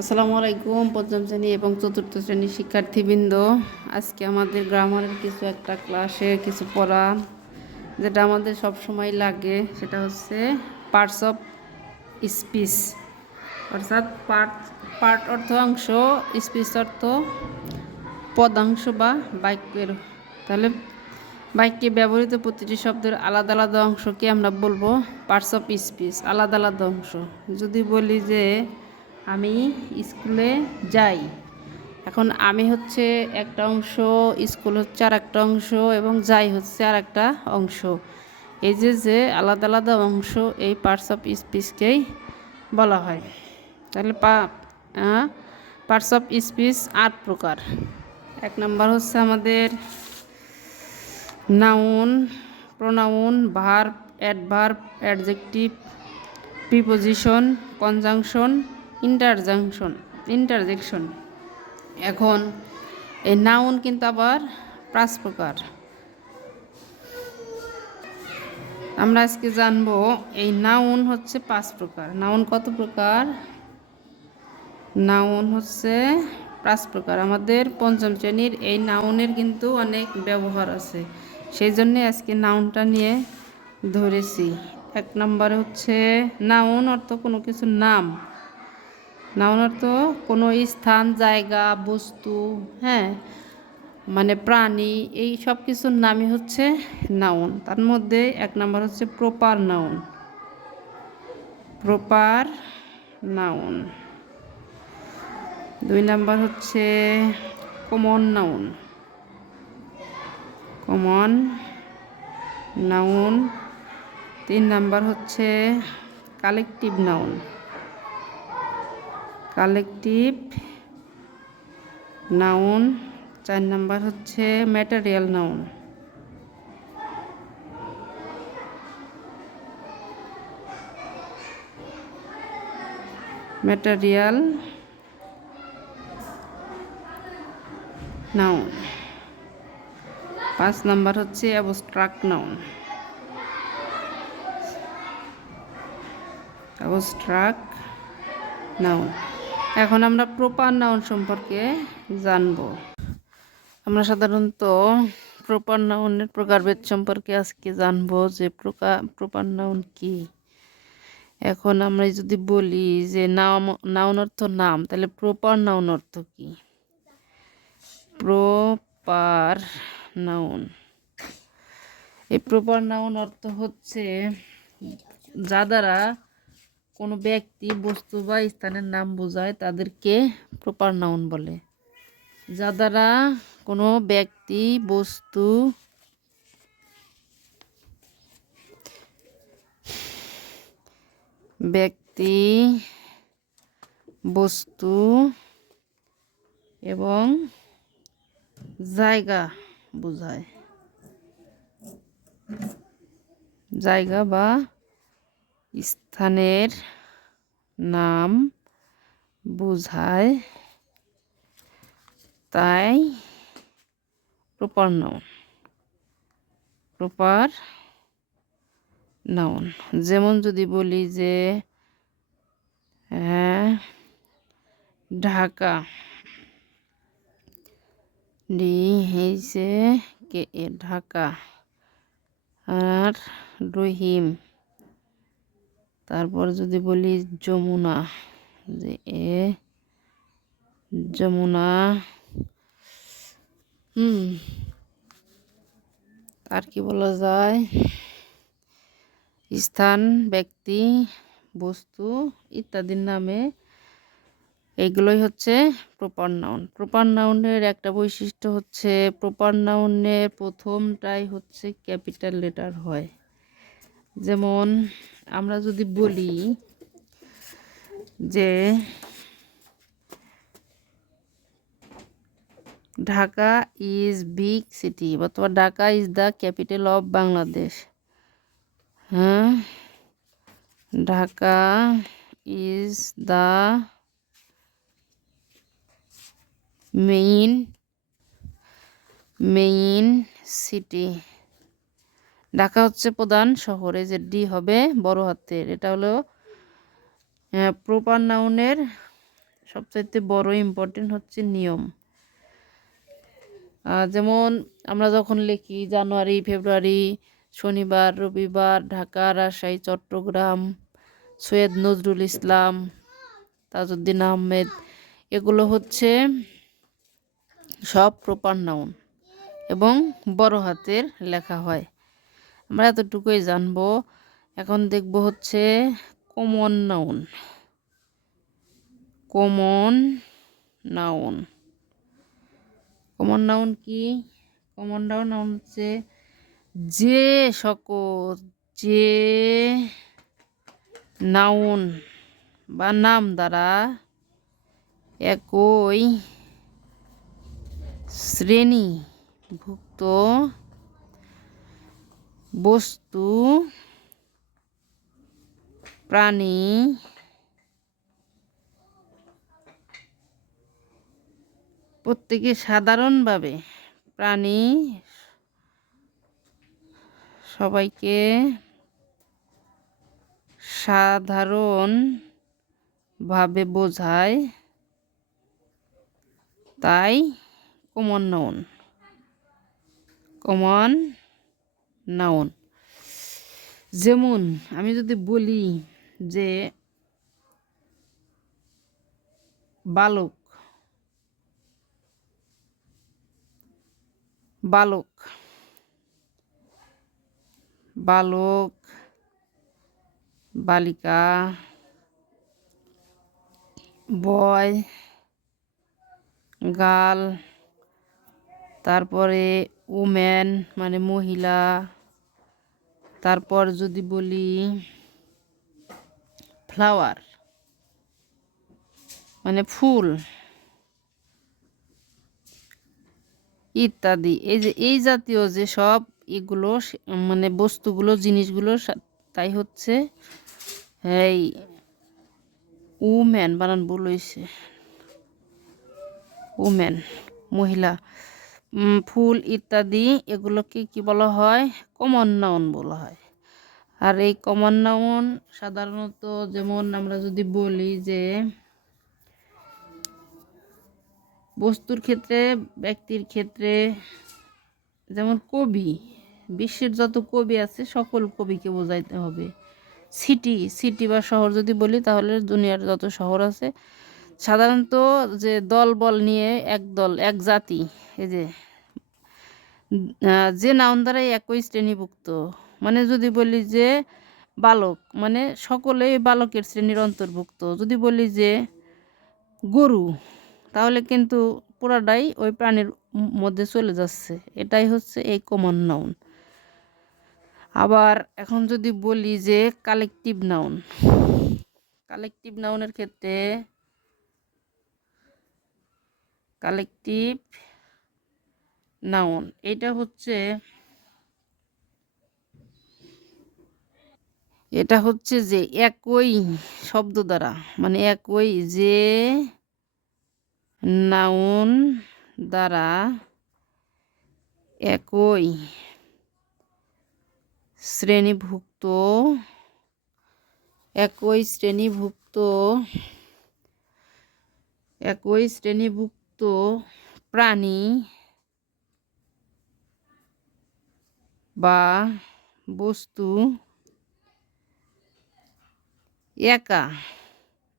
আসসালামু আলাইকুম পঞ্চম শ্রেণী এবং চতুর্থ শ্রেণীর শিক্ষার্থীবৃন্দ। আজকে আমাদের গ্রামারের কিছু একটা ক্লাসে কিছু পড়া যেটা আমাদের সব সময় লাগে, সেটা হচ্ছে পার্টস অফ স্পিচ, অর্থাৎ পার্ট অর্থ অংশ, স্পিচ অর্থ পদাংশ বা বাক্যের। তাহলে বাক্যে ব্যবহৃত প্রতিটি শব্দের আলাদা আলাদা অংশকে আমরা বলবো পার্টস অফ স্পিচ, আলাদা আলাদা অংশ। যদি বলি যে আমি স্কুলে যাই, এখন আমি হচ্ছে একটা অংশ, স্কুল হচ্ছে আর একটা অংশ এবং যাই হচ্ছে আর একটা অংশ। এই যে আলাদা আলাদা অংশ, এই পার্টস অফ স্পিচকেই বলা হয়। তাহলে পার্টস অফ স্পিচ 8 প্রকার। এক নম্বর হচ্ছে আমাদের noun, pronoun, verb, adverb, adjective, preposition, conjunction, interjection. এখন এই নাউন কিন্তু আবার 5 প্রকার। আমরা আজকে জানবো এই নাউন হচ্ছে 5 প্রকার। নাউন কত প্রকার? নাউন হচ্ছে 5 প্রকার। আমাদের পঞ্চম শ্রেণীর এই নাউনের কিন্তু অনেক ব্যবহার আছে, সেই জন্য আজকে নাউনটা নিয়ে ধরেছি। এক নম্বরে হচ্ছে নাউন অর্থ কোনো কিছুর নাম। নাউন অর্থ কোনো স্থান, জায়গা, বস্তু, মানে প্রাণী, এই সব কিছুর নামই হচ্ছে নাউন। তার মধ্যে এক নম্বর হচ্ছে প্রপার নাউন। Proper noun. 2 নম্বর হচ্ছে কমন নাউন। Common noun. 3 নম্বর হচ্ছে কালেকটিভ নাউন। Collective noun. 4 নম্বর হচ্ছে ম্যাটেরিয়াল নাউন। Material noun. 5 নম্বর হচ্ছে অ্যাবস্ট্রাক্ট নাউন। Abstract noun. এখন আমরা প্রপার নাউন সম্পর্কে জানব। আমরা সাধারণত প্রপার নাউনের প্রকারভেদ সম্পর্কে আজকে জানবো যে প্রপার নাউন কি। এখন আমরা যদি বলি যে নাউন অর্থ নাম, তাহলে প্রপার নাউন অর্থ কি? প্রপার নাউন, এই প্রপার নাউন অর্থ হচ্ছে যা দ্বারা কোনো ব্যক্তি, বস্তু বা স্থানের নাম বোঝায় তাদেরকে প্রপার নাউন বলে। যা দ্বারা কোনো ব্যক্তি, বস্তু বস্তু এবং জায়গা বোঝায়। জায়গা বা স্থানের নাম বোঝায়, তাই প্রপার নাউন। Proper noun. যেমন যদি বলি যে ঢাকা, ঢাকা, আর রহিম। তারপর যদি বলি যমুনা, যে যমুনা। আর কি বলা যায়? স্থান, ব্যক্তি, বস্তু ইত্যাদির নামে, এইগুলোই হচ্ছে প্রপার নাউন। প্রপার নাউনের একটা বৈশিষ্ট্য হচ্ছে প্রপার নাউনের প্রথমটাই হচ্ছে ক্যাপিটাল লেটার হয়। যেমন আমরা যদি বলি যে ঢাকা ইজ বিগ সিটি, অথবা Dhaka is the capital of Bangladesh. Dhaka is the main city. Dhaka হচ্ছে প্রধান শহর, এই যে ডি হবে বড় হাতের, এটা হলো প্রপার নাউনের সবচাইতে বড় ইম্পর্টেন্ট হচ্ছে নিয়ম। যেমন আমরা যখন লিখি জানুয়ারি, ফেব্রুয়ারি, শনিবার, রবিবার, ঢাকা, রাজশাহী, চট্টগ্রাম, সৈয়দ নজরুল ইসলাম, তাজউদ্দিন আহমেদ, এগুলো হচ্ছে সব প্রপার নাউন এবং বড় হাতের লেখা হয়। আমরা এতটুকুই জানবো। এখন দেখব হচ্ছে common noun. Common noun common noun কি? কমন নাউন হচ্ছে যে সকল যে নাউন বা নাম দ্বারা একই শ্রেণীভুক্ত বস্তু, প্রাণী, প্রত্যেকে সাধারণভাবে প্রাণী সবাইকে সাধারণভাবে বোঝায়, তাই কমন নাউন। কমন নাউন যেমন আমি যদি বলি যে বালক, বালক, বালক, বালিকা, বয়, গার্ল, তারপরে ওম্যান মানে মহিলা, তারপর যদি বলি ফ্লাওয়ার মানে ফুল ইত্যাদি, এই জাতীয় যে সব এগুলো মানে বস্তুগুলো, জিনিসগুলো, তাই হচ্ছে এই উম্যান বানান ভুল হইছে, উম্যান মহিলা, ফুল ইত্যাদি এগুলোকে কি বলা হয়? কমন নাউন বলা হয়। আর এই কমন নাউন সাধারণত যেমন আমরা যদি বলি যে বস্তুর ক্ষেত্রে, ব্যক্তির ক্ষেত্রে, যেমন কবি, বিশ্বের যত কবি আছে সকল কবিকে বোঝাইতে হবে। সিটি, সিটি বা শহর যদি বলি তাহলে দুনিয়ার যত শহর আছে। সাধারণত যে দল বল নিয়ে এক দল, এক জাতি, এই যে নাউন দ্বারাই একই শ্রেণীভুক্ত, মানে যদি বলি যে বালক মানে সকলেই বালকের শ্রেণীর অন্তর্ভুক্ত। যদি বলি যে গরু তাহলে কিন্তু পুরাটাই ওই প্রাণীর মধ্যে চলে যাচ্ছে। এটাই হচ্ছে এই কমন নাউন। আবার এখন যদি বলি যে কালেকটিভ নাউন, কালেকটিভ নাউনের ক্ষেত্রে কালেকটিভ নাউন এটা হচ্ছে যে একই শব্দ দ্বারা, মানে একই যে নাউন দ্বারা একই শ্রেণীভুক্ত, একই শ্রেণীভুক্ত প্রাণী বা বস্তু একা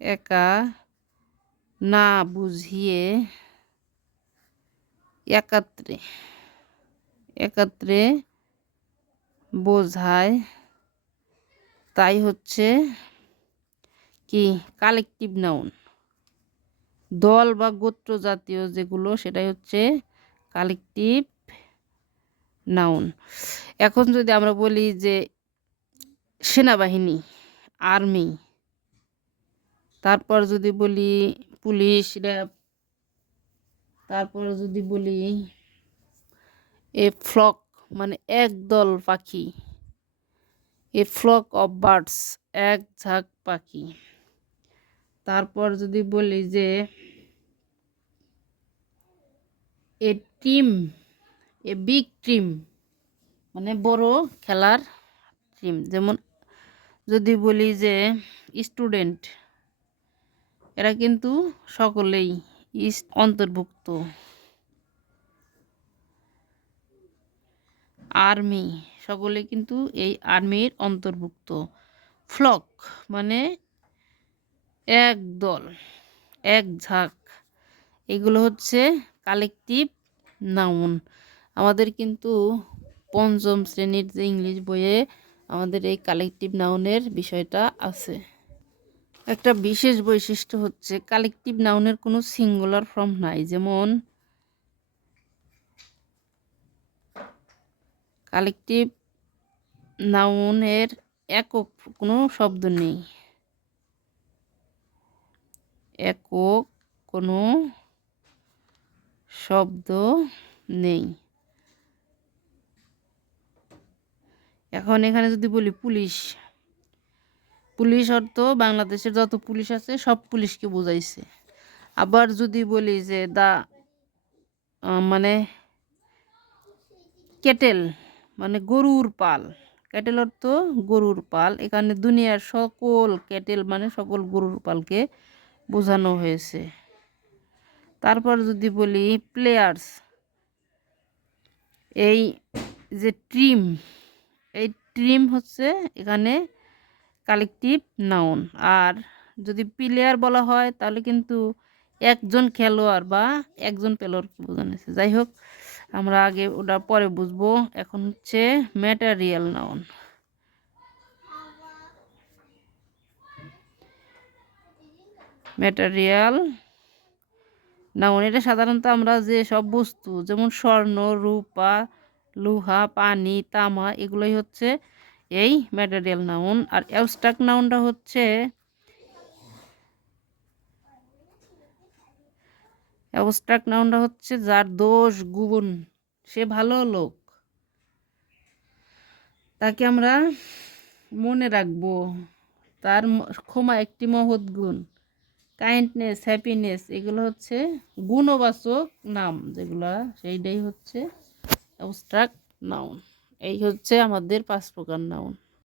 একা না বুঝিয়ে একাত্রে একাত্রে বোঝায়, তাই হচ্ছে কি কালেকটিভ নাউন। দল বা গোত্র জাতীয় যেগুলো সেটাই হচ্ছে কালেকটিভ নাউন। এখন যদি আমরা বলি যে সেনাবাহিনী, আর্মি, তারপর যদি বলি পুলিশ, র্যাব, তারপর যদি বলি এ ফ্লক মানে একদল পাখি, এ ফ্লক অফ বার্ডস এক ঝাঁক পাখি, তারপর যদি বলি যে এ টিম, এ বিগ টিম মানে বড় খেলার টিম। যেমন যদি বলি যে স্টুডেন্ট এরা কিন্তু সকলেই অন্তর্ভুক্ত। আর্মি, সকলে কিন্তু এই আর্মির অন্তর্ভুক্ত। ফ্লক মানে এক দল, এক ঝাঁক, এগুলো হচ্ছে কালেকটিভ নাউন। আমাদের কিন্তু পঞ্চম শ্রেণীর যে ইংলিশ বইয়ে আমাদের এই কালেকটিভ নাউনের বিষয়টা আছে। একটা বিশেষ বৈশিষ্ট্য হচ্ছে কালেকটিভ নাউনের কোনো সিঙ্গুলার ফর্ম নাই, যেমন কালেকটিভ নাউনের একক কোনো শব্দ নেই, একক কোনো শব্দ নেই। এখন এখানে যদি বলি পুলিশ, পুলিশ অর্থ বাংলাদেশের যত পুলিশ আছে সব পুলিশকে বোঝাইছে। আবার যদি বলি যে মানে ক্যাটেল মানে গরুর পাল, ক্যাটেল অর্থ গরুর পাল, এখানে দুনিয়ার সকল ক্যাটেল মানে সকল গরুর পালকে বোঝানো হয়েছে। তারপর যদি বলি প্লেয়ার্স, এই যে ট্রিম, এই ট্রিম হচ্ছে এখানে কালেকটিভ নাউন। আর যদি প্লেয়ার বলা হয় তাহলে কিন্তু একজন খেলোয়াড় বা একজন প্লেয়ারকে বোঝানো হয়েছে। যাই হোক, আমরা আগে ওটা পরে বুঝবো। এখন হচ্ছে ম্যাটেরিয়াল নাউন। ম্যাটেরিয়াল নাউন এটা সাধারণত আমরা যে সব বস্তু যেমন স্বর্ণ, রূপা, লোহা, পানি, তামা, এগুলোই হচ্ছে এই ম্যাটেরিয়াল নাউন। আর অ্যাবস্ট্রাক্ট নাউনটা হচ্ছে যার দোষ গুণ, সে ভালো লোক, তাকে আমরা মনে রাখবো, তার ক্ষমা একটি মহৎ গুণ, কাইন্ডনেস, হ্যাপিনেস, এগুলো হচ্ছে গুণবাচক নাম যেগুলা, সেইটাই হচ্ছে অ্যাবস্ট্রাক্ট নাউন। এই হচ্ছে আমাদের 5 প্রকার নাউন।